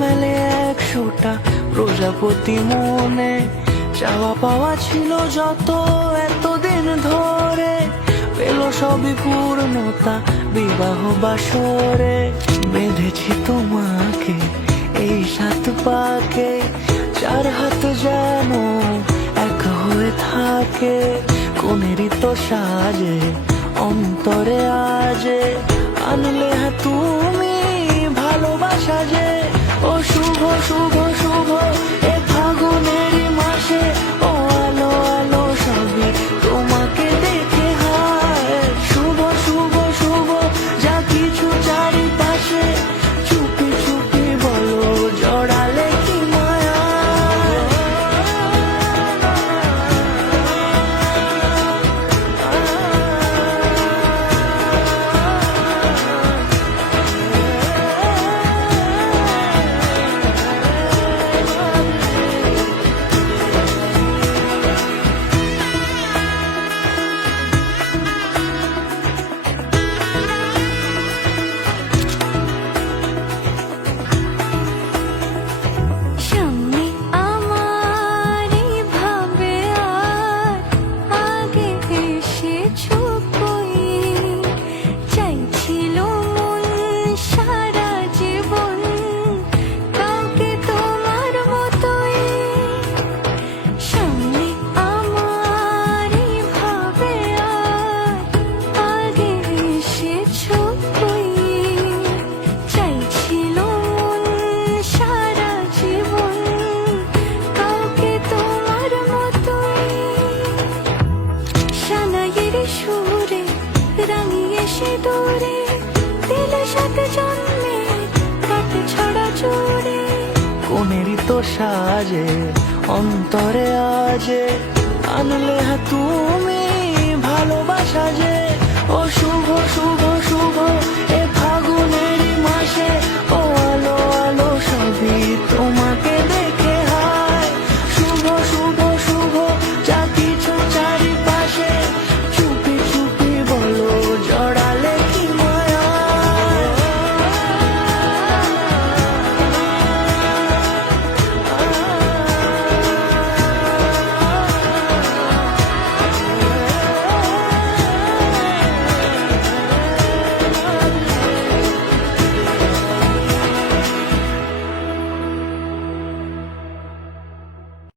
মেলে 100টা প্রজাপতি মনে, চাওয়া পাওয়া ছিল যত এতদিন ধরে, পেল সবই পূর্ণতা বিবাহ বাসরে। বেঁধেছি তোমাকে এই 7 পাকে, 4 হাত যেন এক হয়ে থাকে। কোনেরই তো সাজে অন্তরে আজে, আনলে তুমি ভালোবাসা যে। ও শুভ শুভ শুভ এ ফাগুনেরই মাসে, ও আলো আলো সবই তোমাকে দেখে হয়। শুভ শুভ শুভ যা কিছু চারিপাশে, চুপি চুপি বলো জড়ালে কি মায়া। কোনেরই তো সাজে অন্তরে আজে, আনলে তুমি ভালোবাসা যে। ও শুভ শুভ শুভ